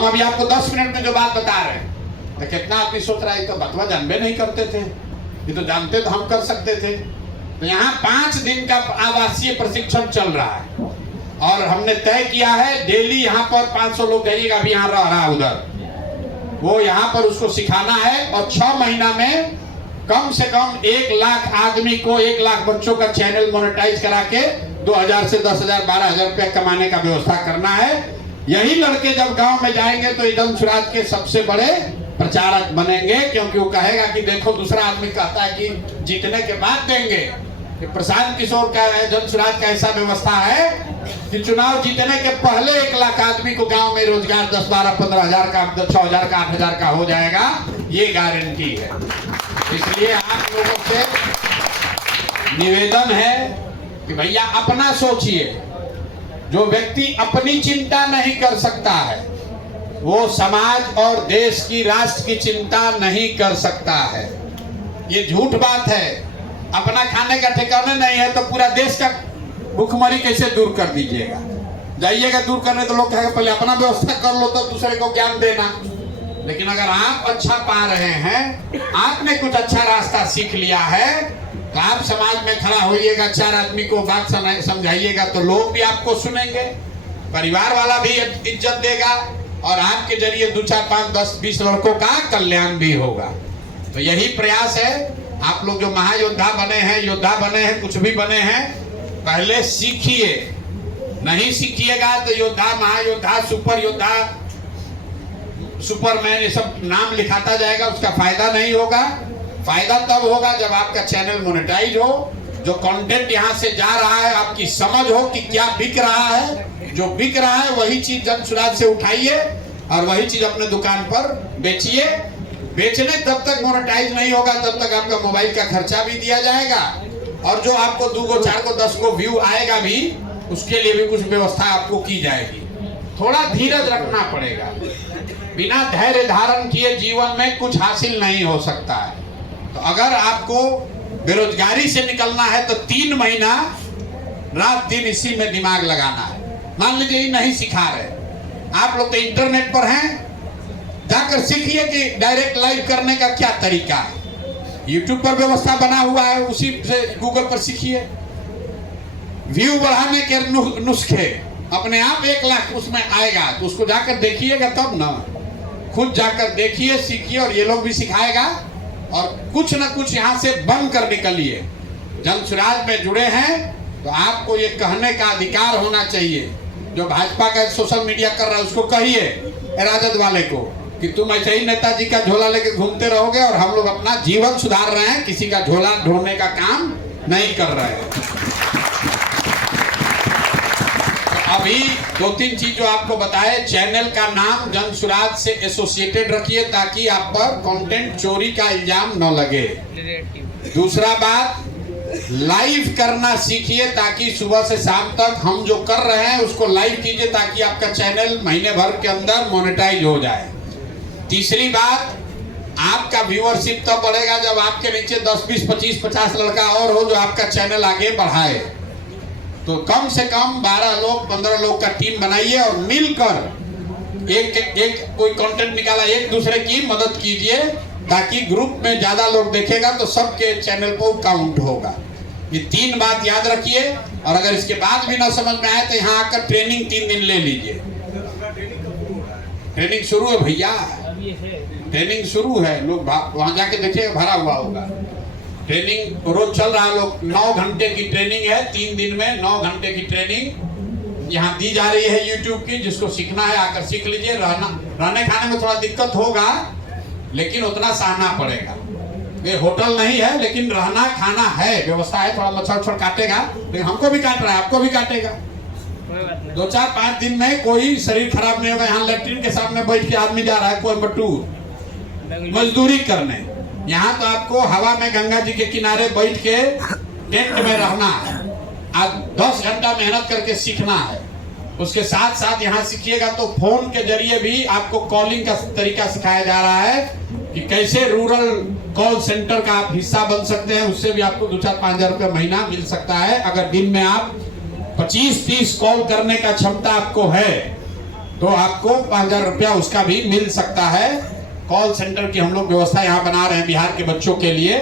हम अभी आपको 10 मिनट में जो बात बता रहे हैं, तो कितना आदमी सोच रहा है तो बतवा जानबे नहीं करते थे, ये तो जानते तो हम कर सकते थे। तो यहाँ 5 दिन का आवासीय प्रशिक्षण चल रहा है और हमने तय किया है डेली यहाँ पर 500 लोग जाइएगा, अभी यहाँ रह रहा है उधर, वो यहाँ पर उसको सिखाना है और 6 महीना में कम से कम 1 लाख आदमी को, 1 लाख बच्चों का चैनल मोनेटाइज करा के 2000 से 10,000 12,000 रुपया कमाने का व्यवस्था करना है। यही लड़के जब गांव में जाएंगे तो जन स्वराज के सबसे बड़े प्रचारक बनेंगे, क्योंकि वो कहेगा कि देखो दूसरा आदमी कहता है कि जीतने के बाद देंगे, प्रशांत किशोर का जन स्वराज का ऐसा व्यवस्था है कि चुनाव जीतने के पहले 1 लाख आदमी को गांव में रोजगार 10, 12, 15,000 का, 6,000 का, 8,000 का हो जाएगा, ये गारंटी है। इसलिए आप लोगों से निवेदन है कि भैया अपना सोचिए। जो व्यक्ति अपनी चिंता नहीं कर सकता है वो समाज और देश की, राष्ट्र की चिंता नहीं कर सकता है। ये झूठ बात है। अपना खाने का ठिकाना नहीं है तो पूरा देश का भूखमरी कैसे दूर कर दीजिएगा? जाइएगा दूर करने तो लोग कहेंगे पहले अपना व्यवस्था कर लो तब दूसरे को ज्ञान देना। लेकिन अगर आप अच्छा पा रहे हैं, आपने कुछ अच्छा रास्ता सीख लिया है, तो आप समाज में खड़ा होइएगा, 4 आदमी को बात समझाइएगा तो लोग भी आपको सुनेंगे, परिवार वाला भी इज्जत देगा और आपके जरिए 2, 4, 5, 10, 20 लड़कों का कल्याण भी होगा। तो यही प्रयास है। आप लोग जो महायोद्धा बने हैं, योद्धा बने हैं, कुछ भी बने हैं, पहले सीखिए। नहीं सीखिएगा तो योद्धा, महायोद्धा, सुपर योद्धा, सुपरमैन, ये सब नाम लिखाता जाएगा, उसका फायदा नहीं होगा। फायदा तब होगा जब आपका चैनल मोनेटाइज हो, जो कंटेंट यहाँ से जा रहा है आपकी समझ हो कि क्या बिक रहा है, जो बिक रहा है वही चीज जन स्वराज से उठाइए और वही चीज अपने दुकान पर बेचिए। बेचने तब तक मोनेटाइज नहीं होगा तब तक आपका मोबाइल का खर्चा भी दिया जाएगा और जो आपको 2 को, 4 को, 10 को व्यू आएगा भी, उसके लिए भी कुछ व्यवस्था आपको की जाएगी। थोड़ा धीरज रखना पड़ेगा। बिना धैर्य धारण किए जीवन में कुछ हासिल नहीं हो सकता है। तो अगर आपको बेरोजगारी से निकलना है तो 3 महीना रात दिन इसी में दिमाग लगाना है। मान लीजिए ये नहीं सिखा रहे, आप लोग तो इंटरनेट पर हैं, जाकर सीखिए कि डायरेक्ट लाइव करने का क्या तरीका है। यूट्यूब पर व्यवस्था बना हुआ है, उसी से गूगल पर सीखिए। व्यू बढ़ाने के नुस्खे अपने आप 1 लाख उसमें आएगा, तो उसको जाकर देखिएगा तब ना। खुद जाकर देखिए, सीखिए और ये लोग भी सिखाएगा और कुछ ना कुछ यहाँ से बन कर निकलिए। जन स्वराज में जुड़े हैं तो आपको ये कहने का अधिकार होना चाहिए। जो भाजपा का सोशल मीडिया कर रहा है उसको कहिए, राजद वाले को, कि तुम ऐसे ही नेताजी का झोला लेके घूमते रहोगे और हम लोग अपना जीवन सुधार रहे हैं, किसी का झोला ढोने का काम नहीं कर रहे हैं। अभी 2-3 चीज जो आपको बताए, चैनल का नाम जन स्वराज से एसोसिएटेड रखिए ताकि आप पर कंटेंट चोरी का इल्जाम न लगे। दूसरा बात, लाइव करना सीखिए ताकि सुबह से शाम तक हम जो कर रहे हैं उसको लाइव कीजिए ताकि आपका चैनल महीने भर के अंदर मोनेटाइज हो जाए। तीसरी बात, आपका व्यूअरशिप तब बढ़ेगा जब आपके नीचे 10, 20, 25, 50 लड़का और हो जो आपका चैनल आगे बढ़ाए। तो कम से कम 12 लोग, 15 लोग का टीम बनाइए और मिलकर एक कोई कंटेंट निकाला, एक दूसरे की मदद कीजिए ताकि ग्रुप में ज्यादा लोग देखेगा तो सबके चैनल को काउंट होगा। ये 3 बात याद रखिए और अगर इसके बाद भी ना समझ में आए तो यहाँ आकर ट्रेनिंग 3 दिन ले लीजिए। ट्रेनिंग शुरू है भैया, ट्रेनिंग शुरू है। लोग वहां जाके देखिएगा, भरा हुआ होगा। ट्रेनिंग रोज चल रहा है। लोग 9 घंटे की ट्रेनिंग है, 3 दिन में 9 घंटे की ट्रेनिंग यहाँ दी जा रही है यूट्यूब की। जिसको सीखना है आकर सीख लीजिए। रहने खाने में थोड़ा दिक्कत होगा लेकिन उतना सहना पड़ेगा। ये होटल नहीं है लेकिन रहना खाना है, व्यवस्था है। थोड़ा मच्छर काटेगा लेकिन हमको भी काट रहा है, आपको भी काटेगा। 2, 4, 5 दिन में कोई शरीर खराब नहीं होगा। यहाँ लैट्रिन के सामने बैठ के आदमी जा रहा है कोयम्बटूर मजदूरी करने। यहाँ तो आपको हवा में गंगा जी के किनारे बैठ के टेंट में रहना है। आज 10 घंटा मेहनत करके सीखना है। उसके साथ साथ यहाँ सीखिएगा तो फोन के जरिए भी आपको कॉलिंग का तरीका सिखाया जा रहा है कि कैसे रूरल कॉल सेंटर का आप हिस्सा बन सकते हैं। उससे भी आपको 2, 4, 5 हजार रुपया महीना मिल सकता है। अगर दिन में आप 25-30 कॉल करने का क्षमता आपको है तो आपको 5,000 रुपया उसका भी मिल सकता है। कॉल सेंटर की हम लोग व्यवस्था यहाँ बना रहे हैं बिहार के बच्चों के लिए।